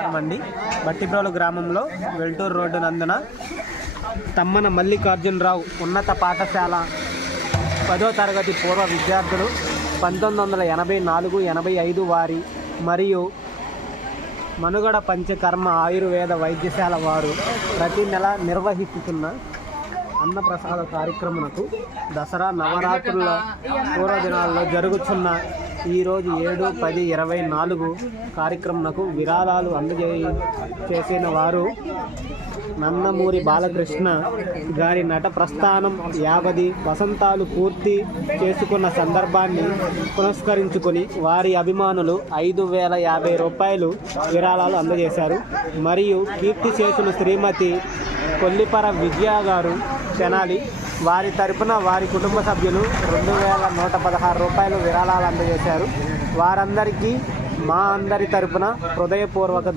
అండి బట్టిప్రోలు గ్రామంలో వెల్టూరు రోడ్డు నందున తమ్మన మల్లికార్జునరావు ఉన్నత పాఠశాల 10వ తరగతి పూర్వ విద్యార్థులు 1984-85 వారి మరియు మనుగడ పంచకర్మ ఆయుర్వేద వైద్యశాల వారు ప్రతి నెల నిర్వహిస్తున్న అన్నప్రసాద కార్యక్రమమునకు దసరా నవరాత్రుల పూర్వదినాల్లో జరుగుతున్న ఈరోజు 7-10-24 కార్యక్రమమునకు విరాళాలు అందజేసిన వారు నందమూరి బాలకృష్ణ గారి నట ప్రస్థానం 50 వసంతాలు పూర్తి చేసుకున్న సందర్భాన్ని పురస్కరించుకొని వారి అభిమానులు 5,050 రూపాయలు విరాళాలు అందజేశారు. మరియు కీర్తి చేసిన శ్రీమతి కొల్లిపర విజయ గారు తెనాలి వారి తరపున వారి కుటుంబ సభ్యులు 2,116 రూపాయలు విరాళాలు అందజేశారు. వారందరికీ మా అందరి తరపున హృదయపూర్వక